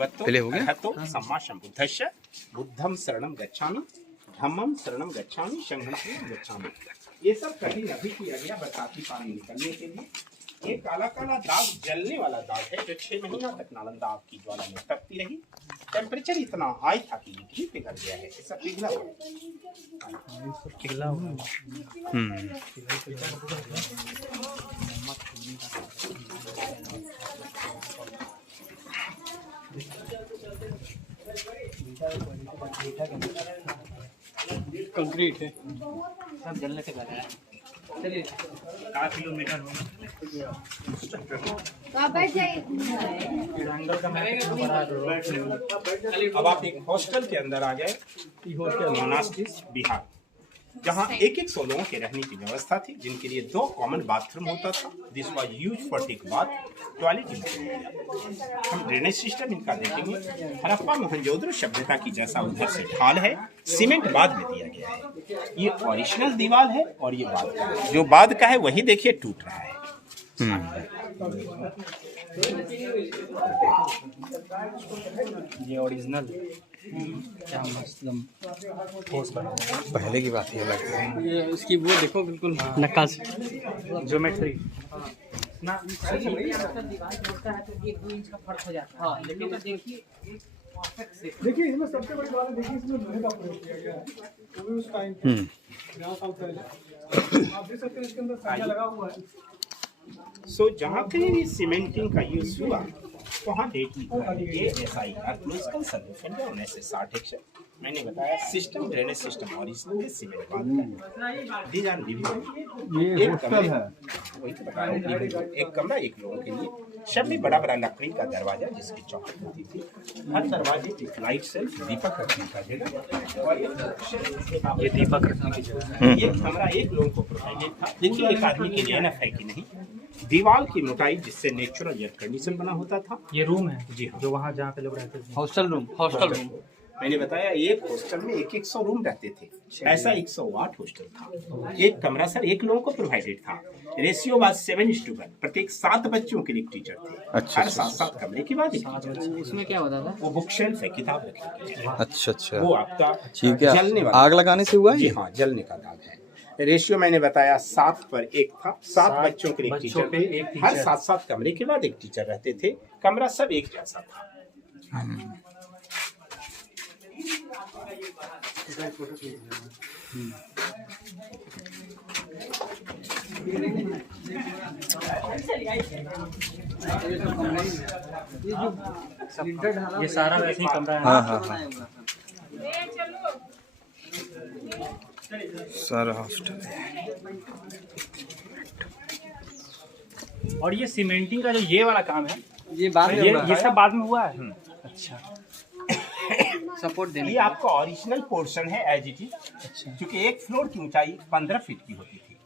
भगवतो अरहतो सम्मा सम्बुद्धस्य बुद्धं शरणं गच्छामि धम्मं शरणं गच्छामि संघं शरणं गच्छामि। ये सब कठिन अभी किया गया बरसाती पानी निकलने के लिए। ये काला काला दाग जलने वाला दाग है जो 6 महीना तक नालंदा आग की ज्वाला में तपती रही। टेम्परेचर इतना हाई था कि इटली पिघल गया है। ये सब पिघला हुआ कंक्रीट है, सब जलने से बना है। चलिए 4 किलोमीटर होगा। अब आप एक हॉस्टल के अंदर आ गए, मोनास्टिस बिहार, जहाँ 100 लोगों के रहने की व्यवस्था थी, जिनके लिए 2 कॉमन बाथरूम होता था। This was used for take bath, toilet. हम ड्रेनेज सिस्टम इनका देखेंगे। हड़प्पा मोहनजोदड़ो सभ्यता की जैसा उधर से ढाल है, सीमेंट बाद में दिया गया है। ये ओरिजिनल दीवार है और ये बाद का है। जो बाद का है वही देखिए टूट रहा है। ये ओरिजिनल क्या मस्त ठोस बना हुआ है। पहले की बात ये अलग है। ये इसकी वो देखो बिल्कुल नक्काशी, ज्योमेट्री ना। देखिए इसमें सबसे बड़ी बात है, देखिए इसमें लोहे का प्रयोग किया गया है, वो भी उस टाइम पे 50 साल पहले। आप देख सकते हैं इसके अंदर सरिया लगा हुआ है। सो जहाँ कहीं भी सीमेंटिंग का यूज हुआ वहाँ डेट लिखा है ASI आर्कियोलॉजिकल सर्वे इंडिया 1960। मैंने बताया system drainage system original cement बाद डिजाइन ये हॉस्टल है, वही तो बताया। एक कमरा 1 लोगों के लिए, सब में बड़ा बड़ा लकड़ी का दरवाजा जिसकी चौखट होती थी। हर दरवाजे पे लाइट से दीपक रखने का जगह, और ये दीपक रखने की जगह है। ये कमरा 1 लोगों को प्रोवाइडेड था। देखिए एक आदमी के लिए एनफ है कि नहीं। दीवार की मोटाई जिससे नेचुरल एयर कंडीशन बना होता था। ये रूम है जी हाँ, जो वहाँ जहाँ पे लोग रहते थे, हॉस्टल रूम। मैंने बताया एक हॉस्टल में 100 रूम रहते थे। ऐसा 108 हॉस्टल था। एक कमरा सर 1 लोगों को प्रोवाइडेड था। रेशियो वाज 7:1, प्रत्येक 7 बच्चों के लिए टीचर थे। अच्छा, हर 7 कमरे की बात है। उसमें क्या होता था? वो बुक शेल्फ है, किताब रखने के लिए। अच्छा वो आपका ठीक है। जलने वाला आग लगाने से हुआ है जी ये? हाँ, जलने का दाग है। रेशियो मैंने बताया 7:1 था। 7 बच्चों के लिए एक टीचर थे। हर 7 कमरे के बाद एक टीचर रहते थे। कमरा सब एक जैसा था। ये सारा वैसे ही कमरा है। हाँ हाँ हाँ, सारा हॉस्टल है। और ये सीमेंटिंग का जो ये वाला काम है, ये बाद में ये सब बाद में हुआ है। अच्छा, सपोर्ट देने। ये आपका ओरिजिनल पोर्शन है एज इट इज। अच्छा, क्योंकि एक फ्लोर की ऊंचाई 15 फीट की होती थी।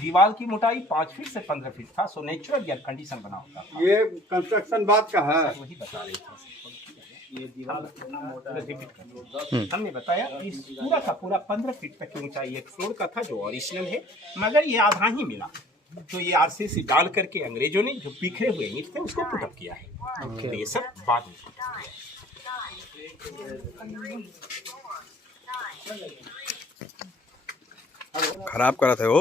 दीवार की मोटाई 5 फीट से 15 फीट था। सो नेचुरल एयर कंडीशन बना होता था। ये कंस्ट्रक्शन बाद का है। वही बता रहे थे। ये दीवार हमने बताया कि पूरा का पूरा 15 फीट तक की ऊंचाई एक फ्लोर का था जो ओरिजिनल है, मगर ये आधा ही मिला। तो ये RCC डाल करके अंग्रेजों ने जो बिखरे हुए ईंट थे उसको पुटअप किया है। तो ये सब बाद में खराब करा था वो।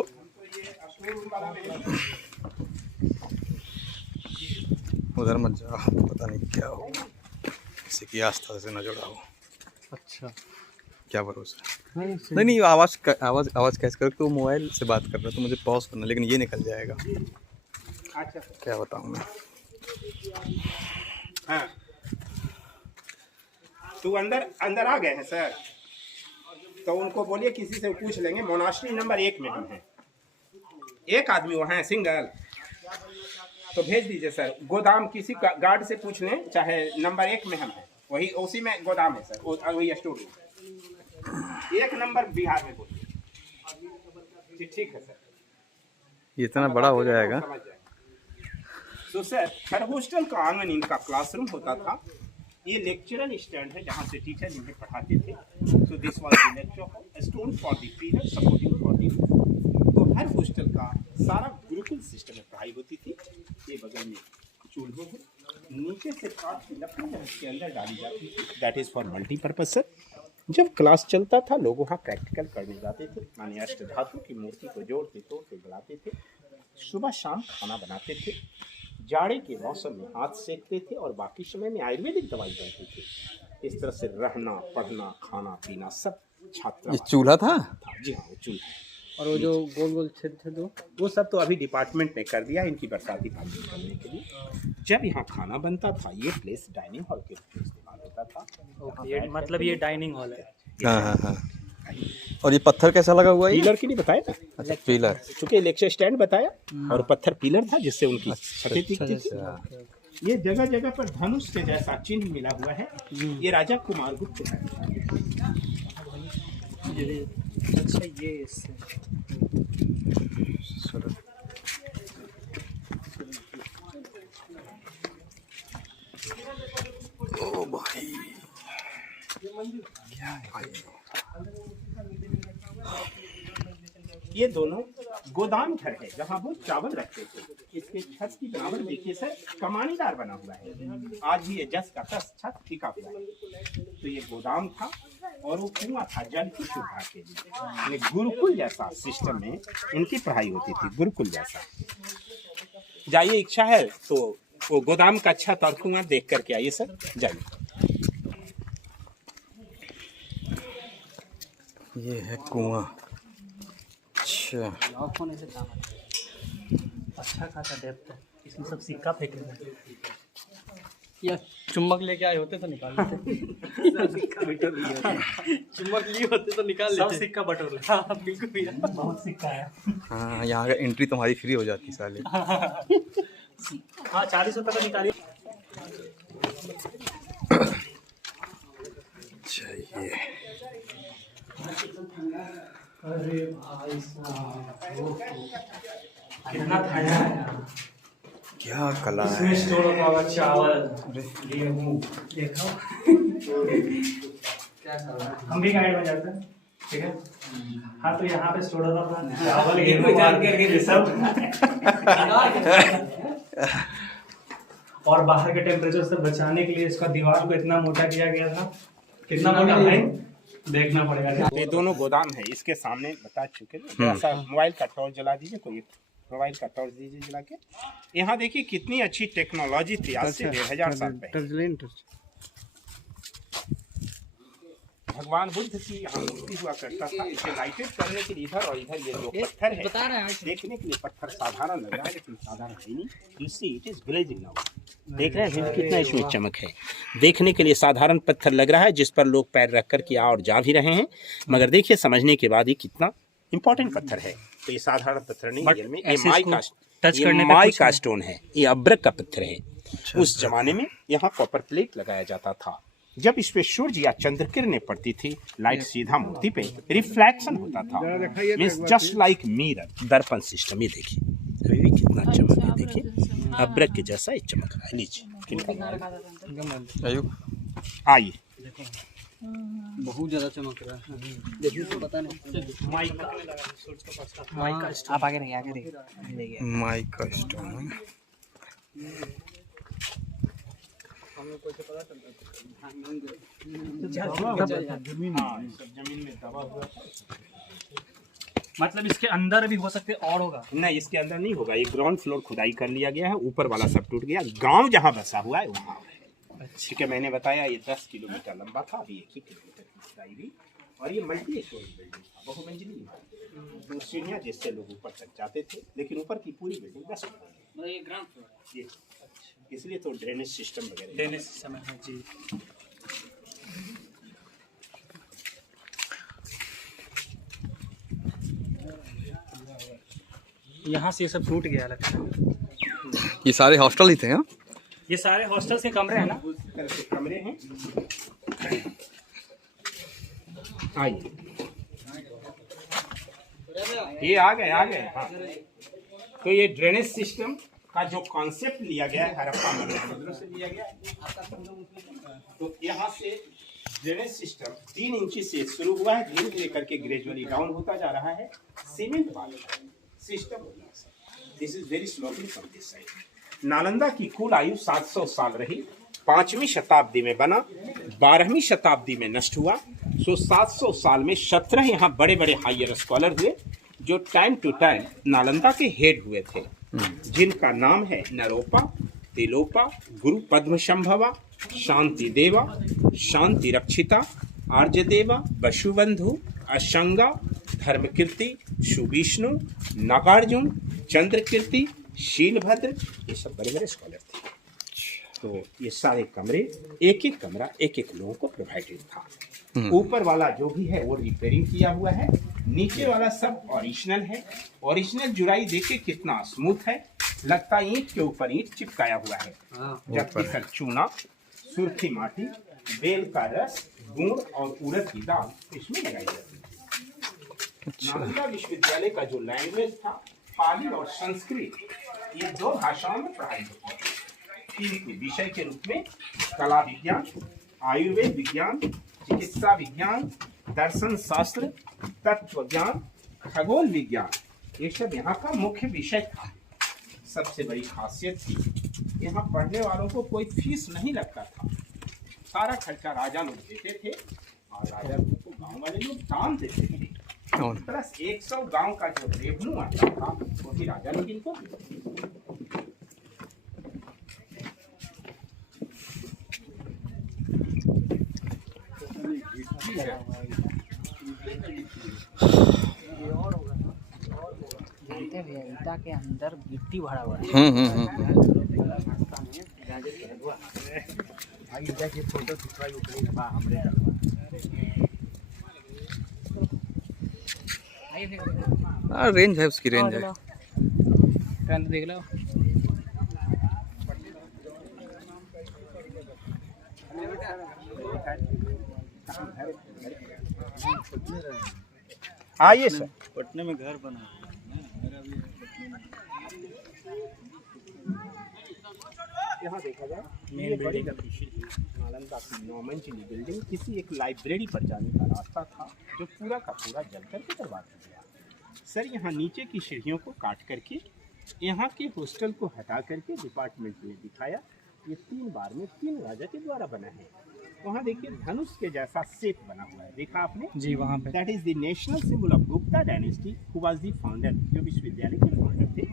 उधर मत जाओ, पता नहीं क्या हो, किसी की आस्था से न जुड़ा हो। अच्छा, क्या भरोसा। नहीं नहीं, आवाज़ कैसे कर, तो मोबाइल से बात कर रहा है तो मुझे पॉज करना, लेकिन ये निकल जाएगा। क्या बताऊँ मैं। हाँ, तो अंदर आ गए हैं सर, तो उनको बोलिए किसी से पूछ लेंगे। मोनास्ट्री नंबर 1 में हम हैं। एक आदमी वहाँ है सिंगल, तो भेज दीजिए सर। गोदाम किसी गार्ड से पूछ लें, चाहे नंबर 1 में हम हैं, वही उसी में गोदाम है सर, वही स्टोर रूम। 1 नंबर बिहार में बोलिए। ठीक है सर, ये इतना बड़ा हो जाएगा। तो सर हर हॉस्टल का आंगन इनका क्लासरूम होता था। ये लेक्चरल स्टैंड है जहाँ से टीचर इन्हें पढ़ाते थे। So this was the lecture hall, stone for the period supporting for the. तो हर हॉस्टल का सारा गुरुकुल सिस्टम में पढ़ाई होती थी। ये बगल में चूल्हों में नीचे से काट के लकड़ी इसके अंदर डाली जाती थी, that is for multipurpose sir. जब क्लास चलता था लोग वहाँ प्रैक्टिकल करने जाते थे, माने अष्ट धातु की मूर्ति को जोड़ते तोड़ते बनाते थे, सुबह शाम खाना बनाते थे, जाड़े के मौसम में हाथ सेकते थे और बाकी समय में आयुर्वेदिक दवाई बनती थी। इस तरह से रहना पढ़ना खाना पीना सब छात्र ये चूल्हा था? जी हाँ, वो चूल्हा। और वो जो गोल गोल छेद थे दो, वो सब तो अभी डिपार्टमेंट ने कर दिया इनकी बरसाती पानी करने के लिए। जब यहाँ खाना बनता था ये प्लेस डाइनिंग हॉल के रूप में इस्तेमाल होता था। ये मतलब ये डाइनिंग हॉल है। हाँ हाँ हाँ। और ये पत्थर कैसा लगा हुआ है? पिलर के लिए बताया था, अच्छा पिलर, चूंकि लेक्चर स्टैंड बताया और पत्थर पिलर था जिससे उनकी छतें दिखती थी। ये जगह जगह पर धनुष के जैसा चिन्ह मिला हुआ है, ये राजा कुमार गुप्त है। अच्छा ये इससे ओ भाई क्या है भाई? ये दोनों गोदाम घर है जहाँ वो चावल रखते थे। इसके छत की बनावट देखिए सर, कमानीदार बना हुआ है। आज भी ये जस का तस छत टिका हुआ है। तो ये गोदाम था और वो कुआं था जल की सुविधा के लिए। ये गुरुकुल जैसा सिस्टम में इनकी पढ़ाई होती थी, गुरुकुल जैसा। जाइए, इच्छा है तो वो गोदाम का छत और कुआं देख करके आइए सर, जाइए। ये है कुआं। अच्छा, लॉक होने से काम अच्छा खासा डेप्थ है। इसमें सब सिक्का फेंके हैं या चुम्बक लेके आए होते तो निकाल लेते। चुम्बक लिए होते तो निकाल लेते। सब सिक्का बटोर ले। हाँ बिल्कुल भैया, बहुत सिक्का है। हाँ यहाँ का एंट्री तुम्हारी फ्री हो जाती साले। हाँ 40 रुपये का निकालिए। चाहिए अरे भाई साहब कितना ठंडा है। क्या कला है। इसमें स्टोर होता होगा चावल, गेहूँ, देखो क्या चल रहा है। हम भी गाइड में जाते हैं, ठीक है। हाँ तो यहाँ पे स्टोर होता था चावल गेहूँ करके सब। और बाहर के टेम्परेचर से बचाने के लिए इसका दीवार को इतना मोटा किया गया था। कितना मोटा भाई देखना पड़ेगा। ये दोनों गोदाम है, इसके सामने बता चुके हैं। थोड़ा सा मोबाइल का टॉर्च जला दीजिए, कोई मोबाइल का टॉर्च दीजिए जला के। यहाँ देखिए कितनी अच्छी टेक्नोलॉजी थी आज से 1500 साल पहले। भगवान बुद्ध की यहाँ मूर्ति हुआ करता था। इसे लाइटेड करने के लिए इधर और इधर ये जो पत्थर है, देखने के लिए पत्थर साधारण लग रहा है लेकिन साधारण है नहीं। You see it is glazing now. देख रहे हैं कितना इसमें चमक है। देखने के लिए साधारण पत्थर लग रहा है जिस पर लोग पैर रख कर के आ और जा भी रहे हैं, मगर देखिए समझने के बाद ये कितना इंपॉर्टेंट पत्थर है। तो ये साधारण पत्थर नहीं है, ये माई का स्टोन है, ये अब्रक का पत्थर है। उस जमाने में यहाँ कॉपर प्लेट लगाया जाता था। जब इस पे सूर्य या चंद्र किरणें पड़ती थी, लाइट सीधा मूर्ति पे रिफ्लेक्शन होता था, मींस जस्ट लाइक मिरर, दर्पण सिस्टम। ये देखिए अभी भी कितना चमक है, देखिए अब्रक के जैसा ये चमक रहा है। लीजिए आइए, बहुत ज्यादा चमक रहा है। देखिए तो पता नहीं माइक का आप आगे नहीं, आगे देखिए माइक का स्टोन। जमीन में दबा हुआ। मतलब इसके अंदर भी हो सकते और होगा? नहीं, इसके अंदर नहीं होगा। ये ग्राउंड फ्लोर खुदाई कर लिया गया है, ऊपर वाला सब टूट गया। गांव जहाँ बसा हुआ है वहाँ है। ठीक है, मैंने बताया ये 10 किलोमीटर लंबा था, अभी 1 ही किलोमीटर की खुदाई हुई। और ये मल्टी स्टोरी बिल्डिंग था, बहुमंजिली इमारत। 2 सीढ़ियाँ जिससे लोग ऊपर तक जाते थे, लेकिन ऊपर की पूरी बिल्डिंग 10 फ्लोर है। ये ग्राउंड फ्लोर ये इसलिए तो ड्रेनेज सिस्टम वगैरह। ड्रेनेज सिस्टम है जी। यहाँ से ये सब टूट गया लगता है। ये सारे हॉस्टल ही थे? हाँ, ये सारे हॉस्टल के कमरे हैं ना? कमरे हैं। आइए, ये आ गए हाँ। तो ये ड्रेनेज सिस्टम का जो कॉन्सेप्ट लिया गया है हड़प्पा मंदिरों से लिया गया है। तो यहाँ से ड्रेनेज सिस्टम 3 इंची से शुरू हुआ है, धीरे धीरे करके ग्रेजुअली डाउन होता जा रहा है। सीमेंट वाला system, this is very slowly from this side. Nalanda की कुल आयु 700 साल रही। 5वीं शताब्दी में बना, 12वीं शताब्दी में नष्ट हुआ। 700 साल में 17 यहाँ बड़े बड़े हायर स्कॉलर हुए जो टाइम टू टाइम नालंदा के हेड हुए थे, जिनका नाम है नरोपा, तिलोपा, गुरु पद्म संभवा, शांति देवा, शांति रक्षिता, आर्यदेवा, वसुबंधु, अशंगा, धर्मकीर्ति, सुविष्णु, नागार्जुन, चंद्रकीर्ति, शीलभद्र, ये सब बड़े बड़े स्कॉलर थे। तो ये सारे कमरे, एक एक कमरा एक एक लोगों को प्रोवाइडेड था। ऊपर वाला जो भी है वो रिपेयरिंग किया हुआ है, नीचे वाला सब ओरिजिनल है। ओरिजिनल जुड़ाई देखिए कितना स्मूथ है, लगता है ईंट के ऊपर ईंट चिपकाया हुआ है। जबकि सर चूना, सुर्खी माटी, बेल का रस, गुड़ और उड़द की दाल इसमें लगाई जाती है। नालंदा विश्वविद्यालय का जो लैंग्वेज था, पाली और संस्कृत, ये 2 भाषाओं में पढ़ाई होती है। 3 विषय के रूप में कला विज्ञान, आयुर्वेद विज्ञान, चिकित्सा विज्ञान, दर्शन शास्त्र, तत्व ज्ञान, खगोल विज्ञान, ये सब यहाँ का मुख्य विषय था। सबसे बड़ी खासियत थी, यहाँ पढ़ने वालों को कोई फीस नहीं लगता था। सारा खर्चा राजा लोग देते थे और राजा लोग को गांव वाले लोग दान देते थे। प्लस 100 गांव का जो रेवन्यू आता था वो भी राजा लोग इनको ईटा के अंदर गिट्टी भरा हुआ है। फोटो खिंचवाई हमरे रेंज है, उसकी रेंज है। देख लो। आइए सर। पटने में घर बना यहाँ देखा जाए ये बड़ी नालंदा की 9 मंजिली बिल्डिंग किसी एक लाइब्रेरी पर जाने का रास्ता था, जो पूरा का पूरा जल करके बर्बाद हो गया। सर यहाँ नीचे की सीढ़ियों को काट करके यहाँ के हॉस्टल को हटा करके डिपार्टमेंट में दिखाया। ये 3 बार में 3 राजा के द्वारा बना है। वहाँ देखिए धनुष के जैसा शेप बना हुआ है, देखा आपने जी वहाँ पे। That is the national symbol of Gupta dynasty, who was the founder, जो विश्वविद्यालय के फाउंडर थे।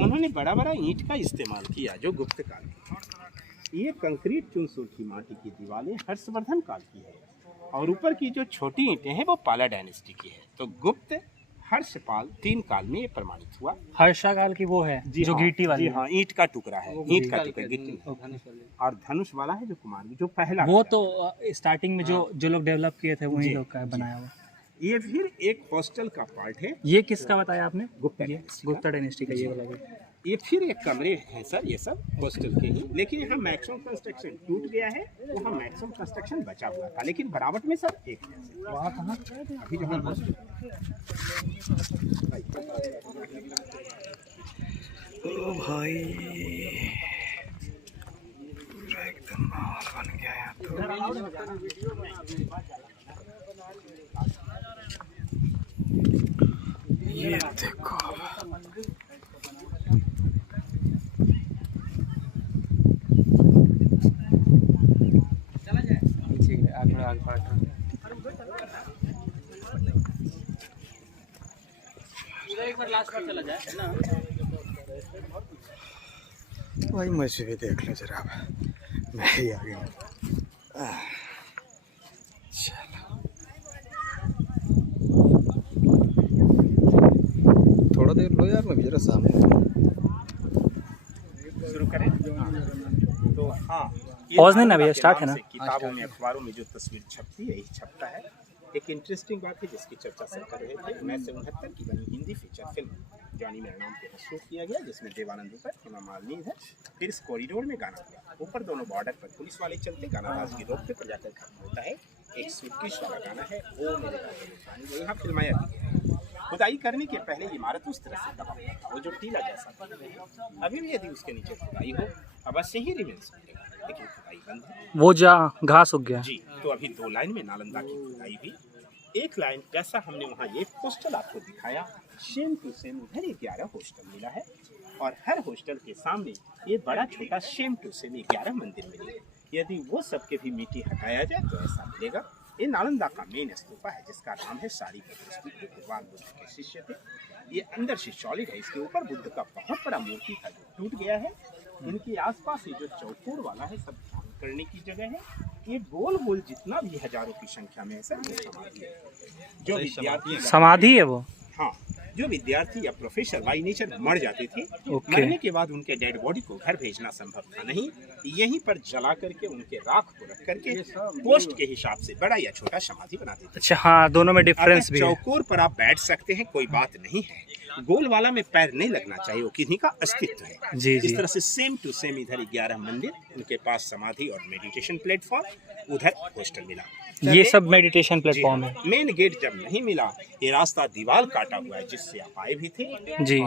उन्होंने बड़ा बड़ा ईंट का इस्तेमाल किया जो गुप्त काल की। ये कंक्रीट चुनसुर की माटी की दीवारें हर्षवर्धन काल की है, और ऊपर की जो छोटी ईंटें हैं वो पाला डायनेस्टी की है। तो गुप्त हर्षपाल 3 काल में ये प्रमाणित हुआ। हर्षा काल की वो है जो गिट्टी वाली। जी हाँ, ईंट का टुकड़ा है, ईंट का टुकड़ा गिट्टी नहीं। और धनुष वाला है जो कुमार जो पहला, वो तो स्टार्टिंग में जो लोग डेवलप किए थे वही लोग का बनाया हुआ। ये फिर एक हॉस्टल का पार्ट है। ये किसका बताया आपने? गुप्ता डायनेस्टी का ये वाला भी। ये फिर एक कमरे हैं सर, ये सब हॉस्टल के ही, लेकिन यहाँ मैक्सिमम कंस्ट्रक्शन टूट गया है, वहाँ मैक्सिमम कंस्ट्रक्शन बचा हुआ था, लेकिन बराबर में सर एक है। वहाँ कहाँ अभी जहाँ हॉस्टल। ओ भाई एकदम माहौल बन गया है तो। ये देखो भाई, मुझे भी देख लो जरा, मैं ही आ गया। चलो थोड़ा देर लो यार, मैं भी जरा सामने शुरू करें। तो हाँ, पॉज नहीं ना भैया, स्टार्ट है ना। किताबों में अखबारों में जो तस्वीर छपती है, यही छपता है। एक इंटरेस्टिंग बात है जिसकी चर्चा सर कर रहे थे, 1969 की बनी हिंदी फीचर फिल्म जॉनी मेरे नाम पे शूट किया गया, जिसमें देवानंद ऊपर, हेमा मालिनी है। फिर इस कॉरिडोर में गाना हुआ, ऊपर दोनों बॉर्डर पर पुलिस वाले चलते, गाना बाज की रोक पे जाकर खत्म होता है। एक सूटकेस वाला गाना है, वो मेरे गाने यहाँ फिल्माया गया है। खुदाई करने के पहले इमारत उस तरह से दबा हुआ था, वो जो टीला जैसा था। अभी भी यदि उसके नीचे खुदाई हो अवश्य ही रिमेंस मिलेगा, लेकिन खुदाई बंद है। वो जा घास उग गया जी, तो अभी 2 लाइन में नालंदा की खुदाई भी। एक लाइन जैसा हमने वहाँ ये पोस्टल आपको दिखाया, सेम टू सेम उधर 11 पोस्टल मिला है। और हर हॉस्टल के सामने ये बड़ा छोटा सेम टू सेम 11 मंदिर मिले। यदि वो सबके भी मिट्टी हटाया जाए तो ऐसा मिलेगा। ये नालंदा का मेन स्तूपा है जिसका नाम है सारीपुत्र स्तूप, जो भगवान बुद्ध के शिष्य थे। ये अंदर से सॉलिड है। इसके ऊपर बुद्ध का बहुत बड़ा मूर्ति था जो टूट गया है। इनके आसपास ये जो चौकोर वाला है सब ध्यान करने की जगह है। ये गोल गोल जितना भी हजारों की संख्या में है सर वो समाधि है। जो विद्यार्थी समाधि है वो। हाँ, जो विद्यार्थी या प्रोफेसर बाई नेचर मर जाते थे, ओके। मरने के बाद उनके डेड बॉडी को घर भेजना संभव था नहीं, यहीं पर जला करके उनके राख को रख करके पोस्ट के हिसाब से बड़ा या छोटा समाधि बना देते थे। अच्छा हाँ, दोनों में डिफरेंस भी है। चौकोर पर आप बैठ सकते हैं, कोई बात नहीं है। गोल वाला में पैर नहीं लगना चाहिए, वो किन्हीं का अस्तित्व है। जी, जी। इस तरह से सेम टू सेम इधर 11 मंदिर, उनके पास समाधि और मेडिटेशन प्लेटफॉर्म, उधर हॉस्टल मिला। ये सब मेडिटेशन प्लेटफॉर्म है। मेन गेट जब नहीं मिला, ये रास्ता दीवार काटा हुआ है जिससे आप आए भी थे। जी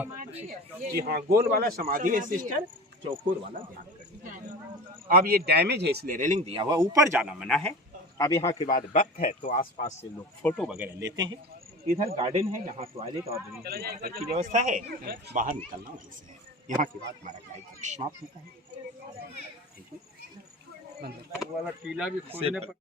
जी हाँ, गोल वाला समाधि है सिस्टर, चौकोर वाला ध्यान करना। अब ये डैमेज है इसलिए रेलिंग दिया हुआ, ऊपर जाना मना है। अब यहाँ के बाद वक्त है तो आसपास से लोग फोटो वगैरह लेते हैं। इधर गार्डन है, यहाँ टॉयलेट और वाटर की व्यवस्था है। बाहर निकलना वहीं से है। यहाँ के बाद हमारा गाइड समाप्त होता है। वाला टीला भी खोलने पर